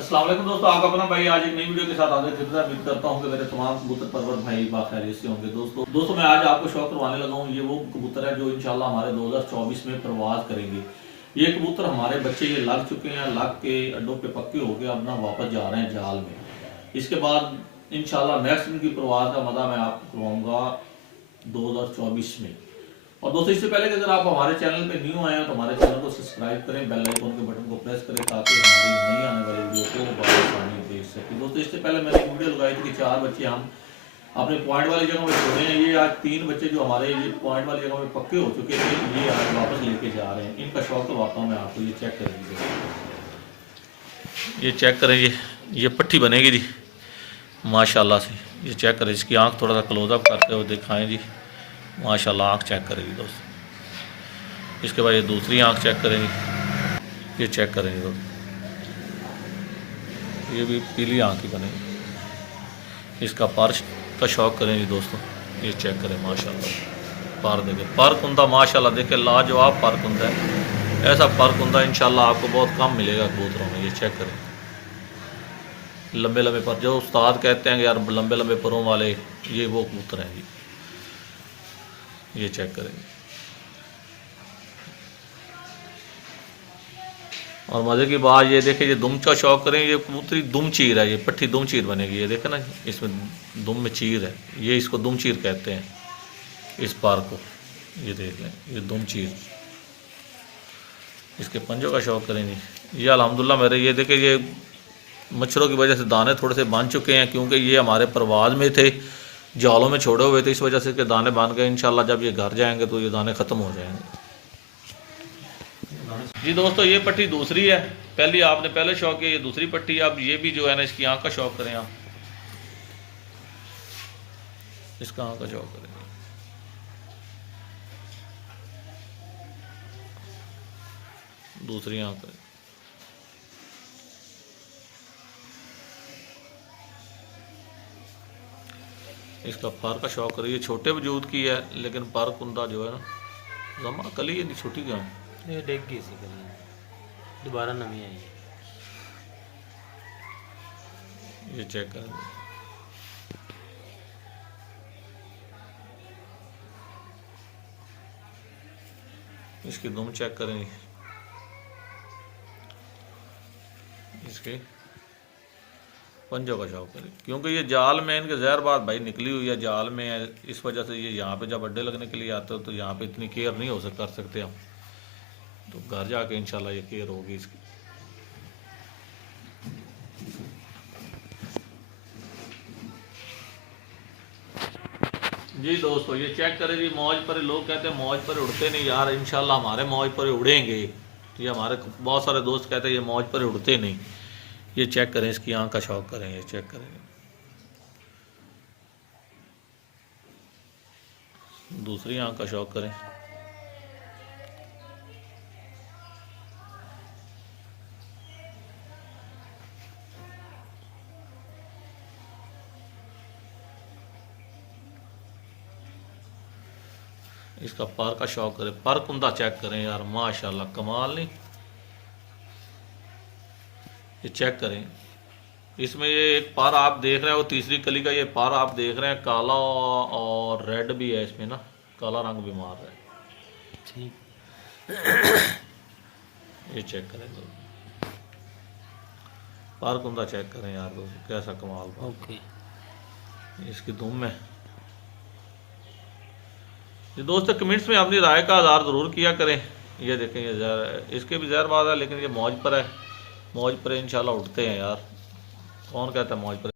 अस्सलाम वालेकुम दोस्तों, आपका अपना भाई आज एक नई वीडियो के साथ हाजिर फिर से उम्मीद करता हूं कि मेरे तमाम कबूतर परवर भाई बाखैरियत से होंगे। दोस्तों मैं आज आपको शौक करवाने लगा हूं। ये वो कबूतर है जो इंशाल्लाह हमारे 2024 में प्रवास करेंगे। ये कबूतर हमारे बच्चे ये लग चुके हैं, लग के अड्डों पे पक्के हो गए, अब ना वापस जा रहे हैं जाल में। इसके बाद इंशाल्लाह नेक्स्ट इनकी प्रवास का मजा मैं आपको करवाऊंगा 2024 में। और दोस्तों इससे पहले कि अगर आप हमारे चैनल पे न्यू आए हैं तो हमारे चैनल को सब्सक्राइब करें, बेल आइकन के बटन को प्रेस करें ताकि हमारी नई आने वाली वीडियो को आसानी देख सकें। दोस्तों इससे पहले मैंने एक वीडियो लगाई थी कि 4 बच्चे हम अपने पॉइंट वाली जगह में छोड़े हैं। ये आज 3 बच्चे जो हमारे ये पॉइंट वाली जगह में पक्के हो चुके थे, ये आज वापस लेके जा रहे हैं। इनका शौक तो वाता हूँ मैं आपको, ये चेक करेंगे, ये चेक करें, ये पट्टी बनेगी जी माशाल्लाह से। ये चेक करें, इसकी आँख थोड़ा सा क्लोजअप करते हुए दिखाएँ जी, माशाल्लाह आँख चेक करेगी दोस्तों। इसके बाद ये दूसरी आँख चेक करेंगे, ये चेक करेंगे दोस्तों, ये भी पीली आँख ही बनेगी। इसका पर का शौक करेंगे दोस्तों, ये चेक करें माशाल्लाह। पर देखें, पर कुंदा माशाल्लाह देखें, लाजवाब पर कुंदा है। ऐसा पर कुंदा इंशाल्लाह आपको बहुत कम मिलेगा कबूतरों में। ये चेक करें, लंबे लंबे पर, जो उस्ताद कहते हैं कि यार लंबे लंबे परों वाले, ये वो कबूतर हैं जी। ये चेक करेंगे और मज़े की बात ये देखें, ये दुम का शौक करें, ये कबूतरी दुम चीर है, ये पट्टी दुम चीर बनेगी। ये देखें ना, इसमें दुम में चीर है, ये इसको दुम चीर कहते हैं इस पार को। ये देख लें, ये दुम चीर। इसके पंजों का शौक करेंगे। ये अल्हम्दुलिल्लाह मेरे ये देखें, ये मच्छरों की वजह से दाने थोड़े से बन चुके हैं, क्योंकि ये हमारे परवाज में थे, जालों में छोड़े हुए थे, इस वजह से इसके दाने बन गए। इंशाल्लाह जब ये घर जाएंगे तो ये दाने ख़त्म हो जाएंगे जी। दोस्तों ये पट्टी दूसरी है, पहली आपने पहले शौक किया, ये दूसरी पट्टी। अब ये भी जो है ना, इसकी आँख का शौक करें आप, इसका आँख का शौक करेंगे। दूसरी आँख करें, इसका पर का शौक करें। ये छोटे वजूद की है, लेकिन पर कुंदा जो है ना, जमा कली ये छोटी क्यों है, ये डेग गई सी कल, दोबारा नवी आई। ये चेक करेंगे। इसकी दुम चेक करेंगे, इसके पंजों का शौक करें, क्योंकि ये जाल में इनके जहर बात भाई निकली हुई है, जाल में है, इस वजह से ये यहाँ पे जब अड्डे लगने के लिए आते हो तो यहाँ पे इतनी केयर नहीं हो कर सकते हम, तो घर जाके इंशाल्लाह ये केयर होगी इसकी। जी दोस्तों ये चेक करें जी, मौज पर। लोग कहते हैं मौज पर उड़ते नहीं यार, इंशाल्लाह हमारे मौज पर उड़ेंगे। ये हमारे बहुत सारे दोस्त कहते हैं ये मौज पर उड़ते नहीं। ये चेक करें, इसकी आँख का शौक करें, ये चेक करें। दूसरी आँख का शौक करें, इसका पर का शौक करें। पर कुंदा चेक करें यार, माशाल्लाह कमाल नहीं। ये चेक करें, इसमें ये एक पर आप देख रहे हो, तीसरी कली का ये पर आप देख रहे हैं, काला और रेड भी है इसमें ना, काला रंग भी मार रहा है। ठीक, ये चेक करें तो पर कुंदा चेक करें यार दोस्तों, कैसा कमाल। ओके, इसकी धूम है ये दोस्तों। कमेंट्स में अपनी राय का आधार ज़रूर किया करें। ये देखें, ये जहर, इसके भी जहर बात है, लेकिन ये मौज पर है, मौज पर इंशाल्लाह उठते हैं यार। कौन कहता है मौज पर